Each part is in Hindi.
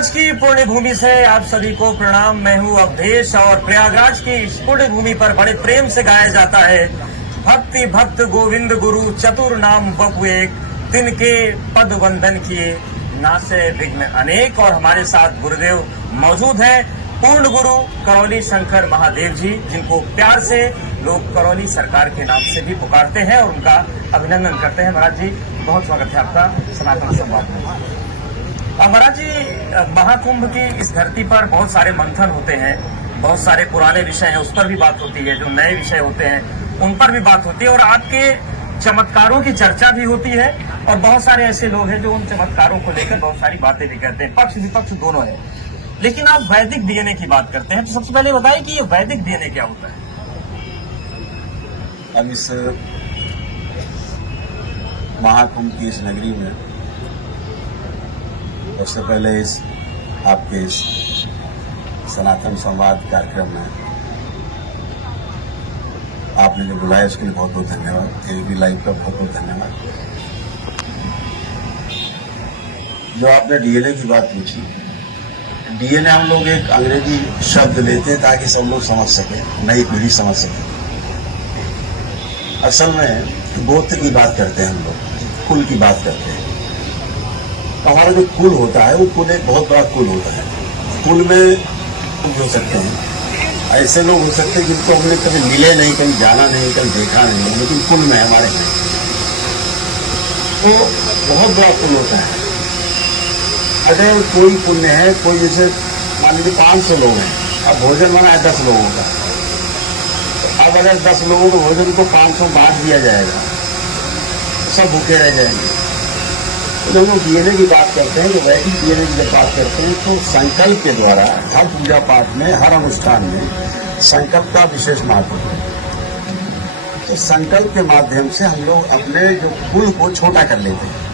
प्रयागराज की पुण्य भूमि से आप सभी को प्रणाम। मैं हूं अवधेश और प्रयागराज की इस पुण्य भूमि पर बड़े प्रेम से गाया जाता है भक्ति भक्त गोविंद गुरु चतुर नाम बपु एक, तिनके पद वंदन किए नासे विघ्न अनेक। और हमारे साथ गुरुदेव मौजूद हैं, पूर्ण गुरु करौली शंकर महादेव जी, जिनको प्यार से लोग करौली सरकार के नाम से भी पुकारते हैं और उनका अभिनंदन करते हैं। महाराज जी, बहुत स्वागत है आपका सनातन संवाद में। महाराज जी, महाकुंभ की इस धरती पर बहुत सारे मंथन होते हैं, बहुत सारे पुराने विषय हैं उस पर भी बात होती है, जो नए विषय होते हैं उन पर भी बात होती है, और आपके चमत्कारों की चर्चा भी होती है। और बहुत सारे ऐसे लोग हैं जो उन चमत्कारों को लेकर बहुत सारी बातें भी कहते हैं, पक्ष विपक्ष दोनों है। लेकिन आप वैदिक डीएनए की बात करते हैं, तो सबसे पहले बताइए कि ये वैदिक डीएनए क्या होता है। अब इस महाकुंभ की इस नगरी में सबसे पहले आपके इस सनातन संवाद कार्यक्रम में आपने जो बुलाया उसके लिए बहुत बहुत धन्यवाद। एबीपी लाइव का बहुत बहुत धन्यवाद। जो आपने डीएनए की बात पूछी, डीएनए हम लोग एक अंग्रेजी शब्द लेते हैं ताकि सब लोग समझ सके, नई पीढ़ी समझ सके। असल में गोत्र की बात करते हैं हम लोग, कुल की बात करते हैं। हमारा जो कुल होता है वो कुल एक बहुत बड़ा कुल होता है। कुल में लोग हो सकते हैं, ऐसे लोग हो सकते हैं जिनको हमने कभी मिले नहीं, कहीं जाना नहीं, कहीं देखा नहीं, लेकिन कुल में हमारे हैं वो बहुत बड़ा कुल होता है। अगर कोई पुण्य है, कोई जैसे मान लीजिए 500 लोग हैं, अब भोजन बना है 10 लोगों का, तो अब अगर 10 लोगों को भोजन को 500 बांट दिया जाएगा तो सब भूखे रह जाएंगे। तो जब लोग डीएनए की बात करते हैं, जो वैदिक डीएनए की जब बात करते हैं, तो संकल्प के द्वारा हर पूजा पाठ में, हर अनुष्ठान में संकल्प का विशेष महत्व है। तो संकल्प के माध्यम से हम लोग अपने जो कुल को छोटा कर लेते हैं।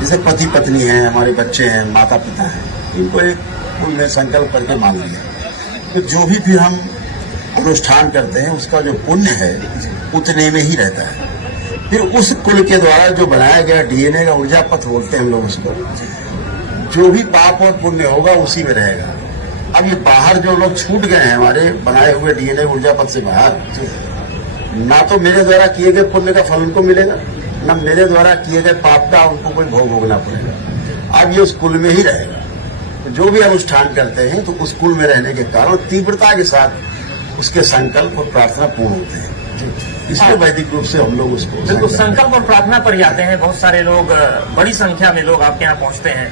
जैसे पति पत्नी हैं, हमारे बच्चे हैं, माता पिता हैं, इनको एक कुल में संकल्प करके मान लिया। तो जो भी फिर हम अनुष्ठान करते हैं उसका जो पुण्य है उतने में ही रहता है। फिर उस कुल के द्वारा जो बनाया गया डीएनए का ऊर्जा पथ बोलते हैं हम लोग उसको, जो भी पाप और पुण्य होगा उसी में रहेगा। अब ये बाहर जो लोग छूट गए हैं हमारे बनाए हुए डीएनए ऊर्जा पथ से बाहर, ना तो मेरे द्वारा किए गए पुण्य का फल उनको मिलेगा, ना मेरे द्वारा किए गए पाप का उनको कोई भोग भोगना पड़ेगा। अब ये उस कुल में ही रहेगा। तो जो भी अनुष्ठान करते हैं तो उस कुल में रहने के कारण तीव्रता के साथ उसके संकल्प और प्रार्थना पूर्ण होते हैं। इसलिए वैदिक रूप से हम लोग उसको बिल्कुल संकल्प और प्रार्थना पर ही आते हैं। बहुत सारे लोग, बड़ी संख्या में लोग आपके यहाँ पहुँचते हैं,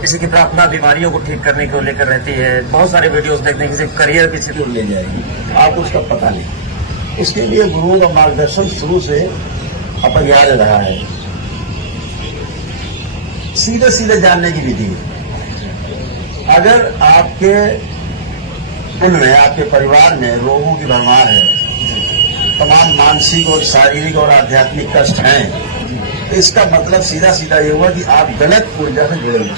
किसी की प्रार्थना बीमारियों को ठीक करने को लेकर रहती है। बहुत सारे वीडियोस देखते हैं, किसी करियर की स्थिति ले जाएगी, आपको उसका पता नहीं। इसके लिए गुरुओं का मार्गदर्शन शुरू से अपरिहार्य रहा है। सीधे सीधे जानने की विधि है। अगर आपके कुल में, आपके परिवार में रोगों की भरमार है, तमाम मानसिक और शारीरिक और आध्यात्मिक कष्ट हैं, तो इसका मतलब सीधा सीधा ये हुआ कि आप गलत ऊर्जा से जुड़े हुए,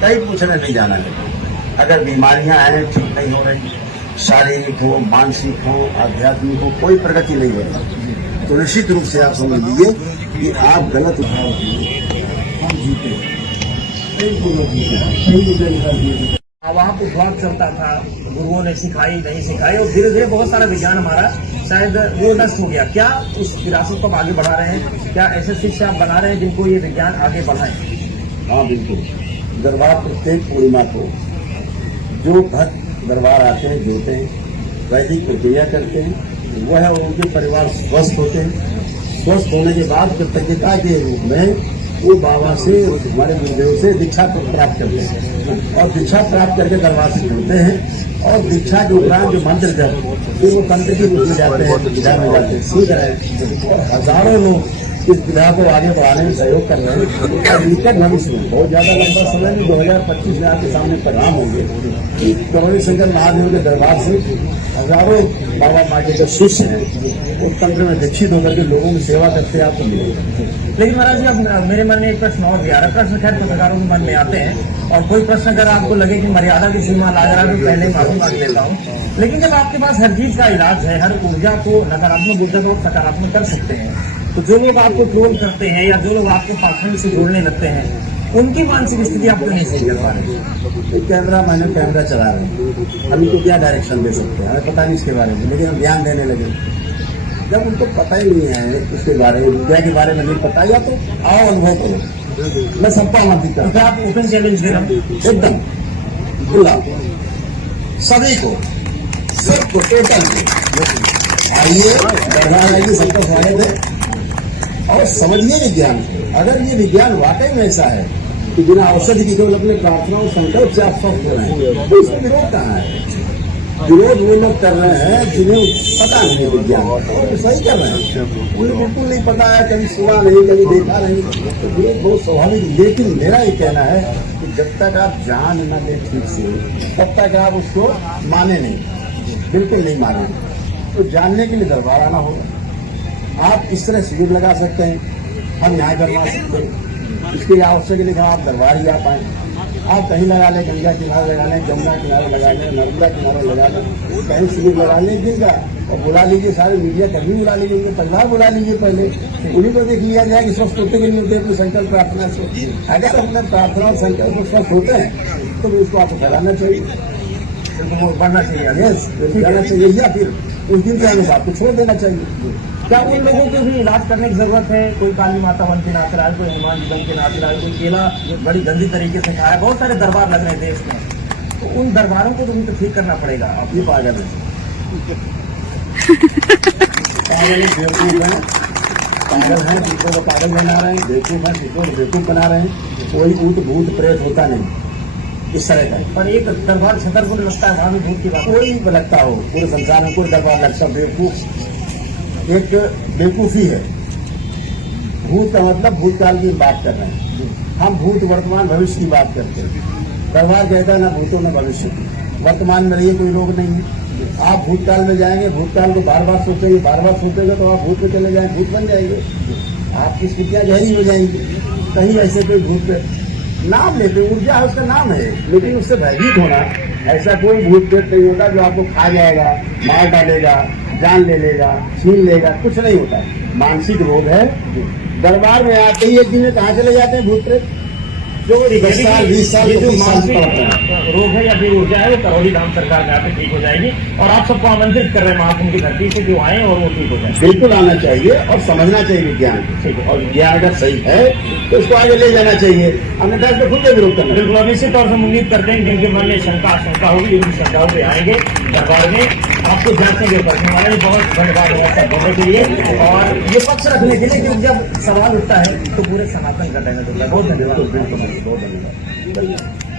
कहीं पूछने नहीं जाना है। अगर बीमारियां हैं, ठीक नहीं हो रही, शारीरिक हो, मानसिक हो, आध्यात्मिक हो, कोई प्रगति नहीं हो रही, तो निश्चित रूप से आप समझ लीजिए कि आप गलत उठाव वहाँ पर उपवास चलता था, गुरुओं ने सिखाई नहीं सिखाई, और धीरे धीरे बहुत सारा विज्ञान हमारा शायद वो नष्ट हो गया। क्या उस विरासत को हम आगे बढ़ा रहे हैं? क्या ऐसे शिष्य आप बना रहे हैं जिनको ये विज्ञान आगे बढ़ाए? हाँ बिल्कुल। दरबार प्रत्येक पूर्णिमा को जो भक्त दरबार आते हैं, जुड़ते हैं, वैदिक प्रक्रिया करते हैं, वह उनके परिवार स्वस्थ होते हैं। स्वस्थ होने के बाद कृतज्ञता के रूप में वो बाबा से, हमारे गुरुदेव से दीक्षा प्राप्त करते हैं, और दीक्षा प्राप्त करके दरबार से जुड़ते हैं। और दीक्षा के उपरांत जो मंत्र जब फिर वो तंत्र की बुद्धि जाते हैं, विधा में जाते हैं, सीख रहे हैं, और हजारों लोग इस विधा को आगे बढ़ाने में सहयोग कर रहे हैं। और निकट भविष्य में, बहुत ज्यादा लंबा समय में 2025 में आपके सामने परिणाम होंगे कि करौली शंकर महादेव के दरबार से हजारों बाबा माँ के जो शिष्य हैं वो तंत्र में दीक्षित होकर के लोगों की सेवा करते आपको मिलेंगे। लेकिन महाराज जी, अब मेरे मन में एक प्रश्न और भी आ रहा है। प्रश्न खैर पत्रकारों के मन में आते हैं, और कोई प्रश्न अगर आपको लगे कि मर्यादा की सीमा ला रहा है तो पहले माफी मांग लेता हूँ। लेकिन जब आपके पास हर चीज का इलाज है, हर ऊर्जा को, नकारात्मक ऊर्जा को सकारात्मक कर सकते हैं, तो जो लोग आपको ट्रोल करते हैं या जो लोग आपके पार्टनर से जोड़ने लगते हैं, उनकी मानसिक स्थिति आप क्यों नहीं सही कर पा रहे? कैमरा मैंने कैमरा चला रहे हैं, हम इनको क्या डायरेक्शन दे सकते हैं, हमें पता नहीं इसके बारे में, लेकिन हम ध्यान देने लगे। जब उनको पता ही नहीं है उसके बारे में, विद्या के बारे में नहीं पता, या तो आओ अनुभव करो। मैं सबको आमंत्रित तो करता आप ओपन चैलेंज दे रहे हैं? हूं, एकदम खुला सभी को, सबको टोटल आइए, बढ़िया आइए, सबका स्वागत है। और समझिए विज्ञान को, अगर ये विज्ञान वाकई में ऐसा है कि बिना औषधि की केवल अपने प्रार्थना और संकल्प से आप स्वस्थ हो रहे हैं, तो इसमें विरोध कहाँ है? विरोध वो लोग कर रहे हैं जिन्हें पता नहीं है विज्ञान, तो सही कर रहे हैं। उन्हें बिल्कुल नहीं पता है, कभी सुना नहीं, कभी देखा नहीं, तो विरोध बहुत स्वाभाविक। लेकिन मेरा ये कहना है कि जब तक आप जान न लें ठीक से, तब तक आप उसको माने नहीं, बिल्कुल नहीं माने। तो जानने के लिए दरबार आना होगा। आप इस तरह शिविर लगा सकते हैं, हम यहाँ करवा सकते हैं, इसके लिए आवश्यक लिखा आप दरबार ही आ पाए। आप कहीं लगा लें, गंगा किनारे लगा लें, जमुना किनारे लगा लें, नर्मदा किनारे लगा लें, कहीं शिविर लगा लें दिन का, और बुला लीजिए सारे मीडिया कर्मी, बुला लीजिए, उनके परिवार बुला लीजिए, पहले उन्हीं को देख लिया जाए कि स्वस्थ होते कि नहीं होते अपने संकल्प प्रार्थना से। अगर अपने प्रार्थना और संकल्प से स्वस्थ होते हैं तो उसको आपको फैलाना चाहिए, तो बढ़ना चाहिए, जाना चाहिए, या फिर उस दिन के अनुसार आपको छोड़ देना चाहिए। क्या उन लोगों को भी इलाज करने की जरूरत है? कोई काली माता बन के नाच रहा है, कोई हनुमान जी बन के नाच रहा है, कोई केला बड़ी गंदी तरीके से खाया है, बहुत सारे दरबार लग रहे हैं देश में, तो उन दरबारों को तो भी तो ठीक करना पड़ेगा। आप ये पागल है, पागल बेवकूफ है, पागल है, जिसको तो पागल बना रहे हैं, बेवकूफ है, जिसको तो बेवकूफ बना रहे हैं। कोई ऊट भूत प्रेत होता नहीं इस तरह का। पर एक दरबार छतरपुर लगता है, वहां भी भूत की बात है। कोई लगता हो, पूरे संसार में कोई दरबार लगता, बेवकूफ एक बेवकूफी है। भूत का मतलब भूतकाल की बात कर रहे हैं, हम भूत वर्तमान भविष्य की बात करते हैं। दरबार कहता है ना भूतों न भविष्य की, वर्तमान में रहिए, कोई रोग नहीं है। आप भूतकाल में जाएंगे, भूतकाल को बार बार सोचेंगे, बार बार सोचेंगे तो आप भूत में चले जाएंगे, भूत बन जाएंगे, आपकी स्थितियां गहरी हो जाएंगी। कहीं ऐसे कोई भूत नाम लेते, ऊर्जा है उसका नाम है, लेकिन उससे भयभीत होना, ऐसा कोई भूत प्रेत नहीं होता जो आपको खा जाएगा, मार डालेगा, जान ले लेगा, छीन लेगा, कुछ नहीं होता है। मानसिक रोग है। दरबार में आते ही एक दिन में कहाँ चले जाते हैं भूत प्रेत? जो 10 साल 20 साल 25 साल पड़ते हैं। रोग है या फिर ऊर्जा है, वो करौली धाम सरकार में आते ठीक हो जाएगी। और आप सबको आमंत्रित कर रहे हैं महाकुंभ की धरती से, जो आए और वो ठीक हो जाए। बिल्कुल आना चाहिए और समझना चाहिए विज्ञान को, और विज्ञान अगर सही है तो उसको आगे ले जाना चाहिए, अन्यथा इसको खुद के विरोध करना। बिल्कुल, और निश्चित तौर से हम उम्मीद करते हैं जिनके मन में शंका आशंका होगी, उन शंकाओं पे आएंगे दरबार में, आपको जांचेंगे, करने वाले बहुत धन्यवाद है बोलने के लिए और ये पक्ष रखने के लिए, क्योंकि जब सवाल उठता है तो पूरे सनातन का कहना होता है। बहुत धन्यवाद। बिल्कुल, बहुत धन्यवाद।